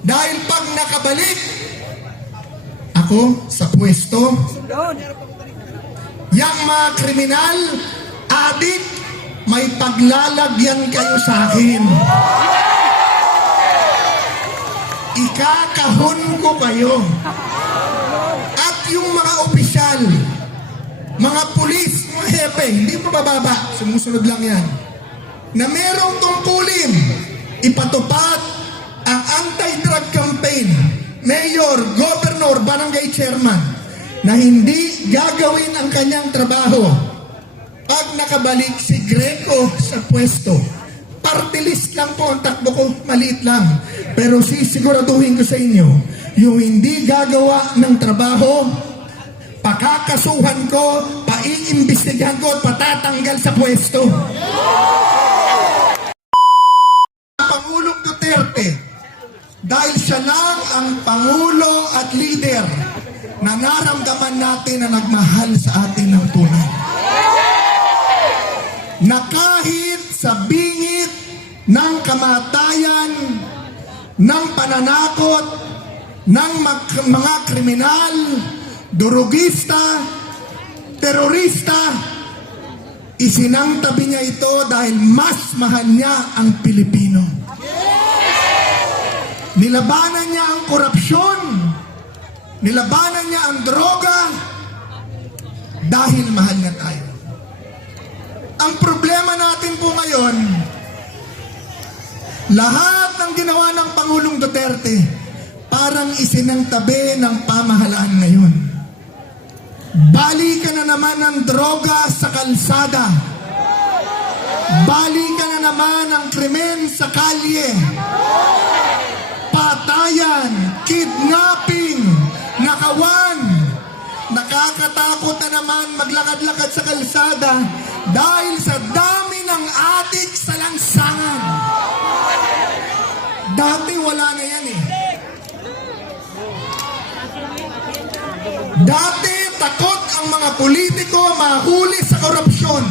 Dahil pag nakabalik ako sa pwesto, yang mga kriminal, adik, may paglalagyan kayo sa akin. Ikakahon ko kayo. At yung mga opisyal, mga pulis, mga hepe, hindi mabababa, sumusunod lang yan, na merong tungkulin ipatupad ang anti-drug campaign, mayor, governor, barangay chairman, na hindi gagawin ang kanyang trabaho pag nakabalik si Greco sa pwesto. Party list lang po ang takbo ko, maliit lang. Pero sisiguraduhin ko sa inyo, yung hindi gagawa ng trabaho, pakakasuhan ko, paiimbestigahan ko at patatanggal sa pwesto. Pangulong Duterte, dahil siya lang ang Pangulo at leader na naramdaman natin na nagmahal sa atin ng tunay. Na kahit sa bingit ng kamatayan, ng pananakot, ng mga kriminal, durugista, terorista, isinangtabi niya ito dahil mas mahal niya ang Pilipino. Nilabanan niya ang korupsyon, nilabanan niya ang droga dahil mahal niya tayo. Ang problema natin po ngayon, lahat ng ginawa ng Pangulong Duterte parang isinangtabi ng pamahalaan ngayon. Balikan na naman ng droga sa kalsada. Balikan na naman ng krimen sa kalye. Patayan, kidnapping, nakawan. Nakakatakot na naman maglakad-lakad sa kalsada dahil sa dami ng adik sa lansangan. Dati wala na yan eh. Dati takot ang mga politiko mahuli sa korupsyon.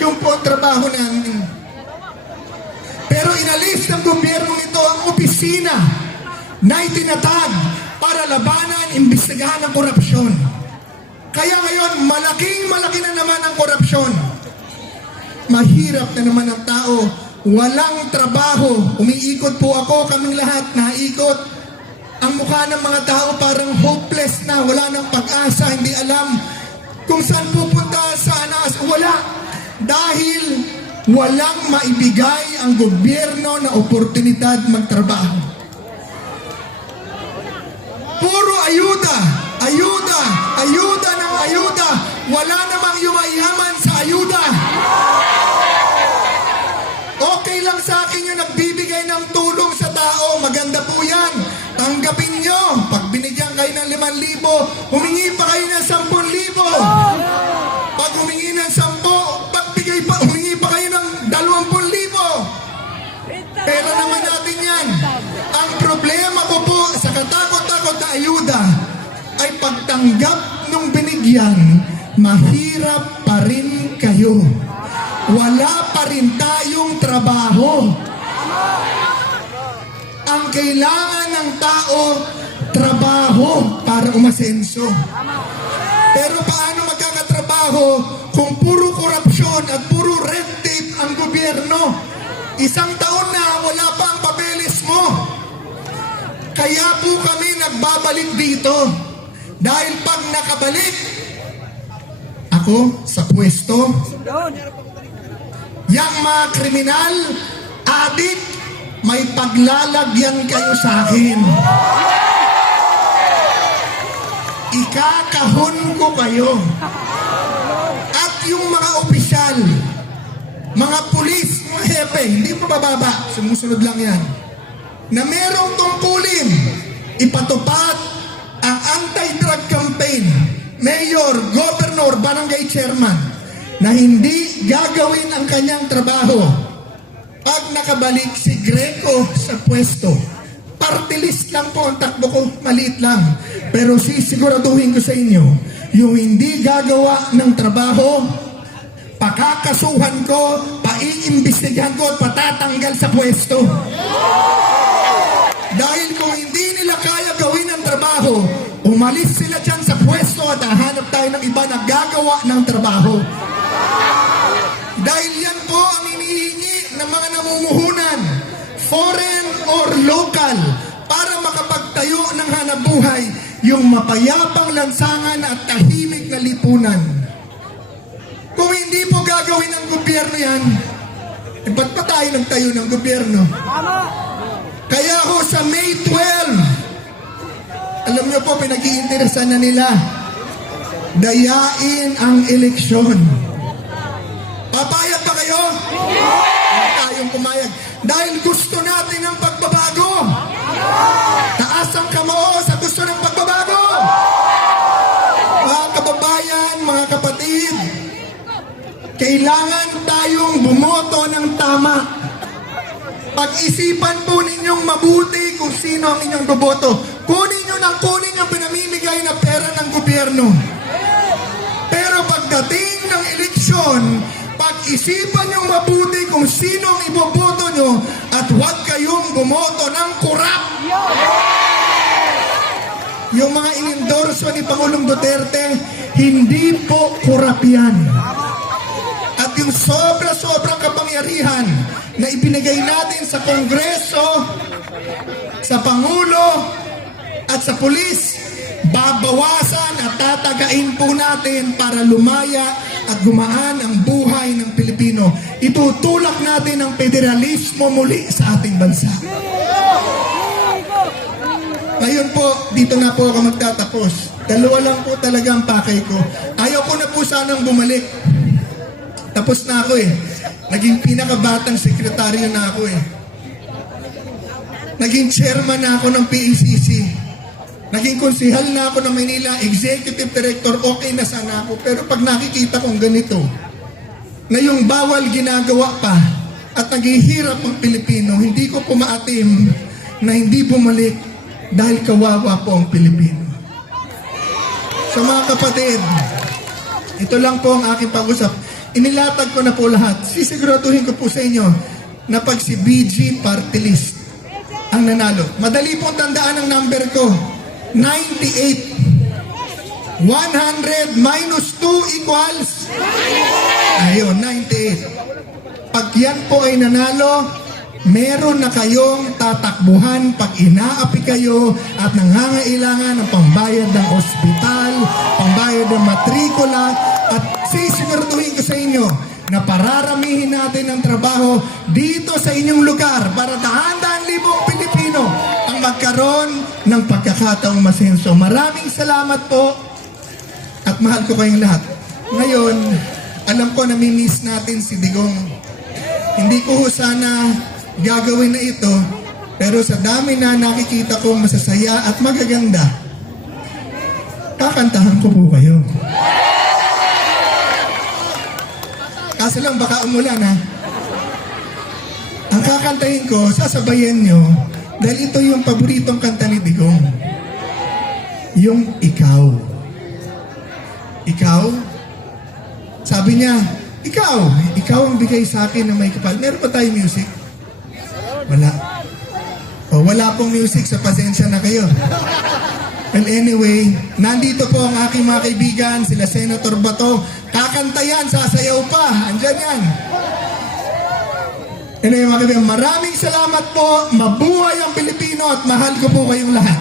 Yung po ang trabaho namin. Pero inalis ng gobyerno ito ang opisina na itinatag para labanan, imbestigahan ang korupsyon. Kaya ngayon, malaki na naman ang korupsyon. Mahirap na naman ang tao. Walang trabaho. Umiikot po ako, kaming lahat naikot. Ang mukha ng mga tao parang hopeless na. Wala ng pag-asa, hindi alam kung saan pupunta, saan aas. Wala. Dahil walang maibigay ang gobyerno na oportunidad magtrabaho. Puro ayuda, ayuda, ayuda ng ayuda. Wala namang yumayaman sa ayuda. Okay lang sa akin yung nagbibigay ng tulong sa tao. Maganda po yan. Tanggapin nyo. Pag binigyan kayo ng 5,000, humingi pa kayo ng 10,000. Pag humingi ng 10, pagbigay pa, humingi pa kayo ng 20,000. Pero naman natin yan. Ang problema ko po sa katakot-takot na ayuda ay pagtanggap nung binigyan, mahirap pa rin kayo. Wala pa rin tayong trabaho. Ang kailangan ng tao, trabaho para umasenso. Pero paano magkakatrabaho kung puro korupsyon at puro red tape ang gobyerno? Isang taon na wala pa ang papeles mo. Kaya po kami nagbabalik dito. Dahil pag nakabalik ako sa pwesto, yang mga kriminal, adik, may paglalagyan kayo sa akin. Ikakahon ko kayo. At yung mga opisyal, mga pulis, mga hepe, hindi mabababa, sumusunod lang yan, na merong tungkulin ipatupad ang anti-drug campaign, mayor, governor, barangay chairman, na hindi gagawin ang kanyang trabaho pag nakabalik si Greco sa pwesto. Party list lang po ang takbo ko, maliit lang. Pero sisiguraduhin ko sa inyo, yung hindi gagawa ng trabaho, pakakasuhan ko, paiimbestigahan ko at patatanggal sa pwesto. Umalis sila dyan sa pwesto at hahanap tayo ng iba na gagawa ng trabaho. Dahil yan po ang inihingi ng mga namumuhunan, foreign or local, para makapagtayo ng hanabuhay, yung mapayapang lansangan at tahimik na lipunan. Kung hindi po gagawin ng gobyerno yan, ba't pa tayo nagtayo ng gobyerno? Kaya ho sa May 12, alam niyo po, pinag-iinteresan na nila, dayain ang eleksyon. Papayag ba kayo? Hindi tayong pumayag. Dahil gusto natin ang pagbabago. Taas ang kamao sa gusto ng pagbabago. Mga kababayan, mga kapatid, kailangan tayong bumoto ng tama. Pag-isipan po ninyong mabuti kung sino ang inyong boboto. Kunin nyo ng kunin yung pinamimigay na pera ng gobyerno. Pero pagdating ng eleksyon, pag-isipan nyo mabuti kung sino ang iboboto nyo at huwag kayong bumoto ng kurap. Yung mga inendorso ni Pangulong Duterte, hindi po kurap yan. At yung sobra-sobrang kapangyarihan na ibinigay natin sa Kongreso, sa Pangulo, at sa Pulis, babawasan at tatagain po natin para lumaya at gumaan ang buhay ng Pilipino. Itutulak natin ang federalismo muli sa ating bansa. Ngayon po, dito na po ako magtatapos. Dalawa lang po talaga ang pakay ko. Ayaw ko na po sanang bumalik. Tapos na ako eh. Naging pinakabatang sekretaryo na ako eh. Naging chairman na ako ng PACC. Naging konsihal na ako ng Manila, executive director, okay na sana ako. Pero pag nakikita kong ganito, na yung bawal ginagawa pa at naghihirap ang Pilipino, hindi ko pumaatim na hindi bumalik dahil kawawa po ang Pilipino. So mga kapatid, ito lang po ang aking pag-usap. Inilatag ko na po lahat. Sisiguraduhin ko po sa inyo na pag si BG Party List ang nanalo. Madali pong tandaan ang number ko. 98. 100 minus 2 equals? Ayun, 98. Pag yan po ay nanalo, meron na kayong tatakbuhan pag inaapi kayo at nangangailangan ng pambayad ng ospital, pambayad ng matrikula, at sisiguraduhin ko sa inyo na pararamihin natin ang trabaho dito sa inyong lugar para daan-daan libong Pilipino ang magkaroon ng pagkakataong masenso. Maraming salamat po at mahal ko kayong lahat. Ngayon, alam ko namimiss natin si Digong. Hindi ko sana gagawin na ito, pero sa dami na nakikita kong masasaya at magaganda, kakantahan ko po kayo. Kaso lang baka umulan ha. Ang kakantahin ko, sasabayan nyo, dahil ito yung paboritong kanta ni Digong. Yung Ikaw. Ikaw? Sabi niya, ikaw ang bigay sa akin na may kapal. Meron pa tayo music? Wala. O, wala pong music, sa pasensya na kayo. And anyway, nandito po ang aking mga kaibigan, sila Senator Bato. Kakanta yan, sasayaw pa. Andyan yan. Anyway mga kaibigan, maraming salamat po. Mabuhay ang Pilipino at mahal ko po kayong lahat.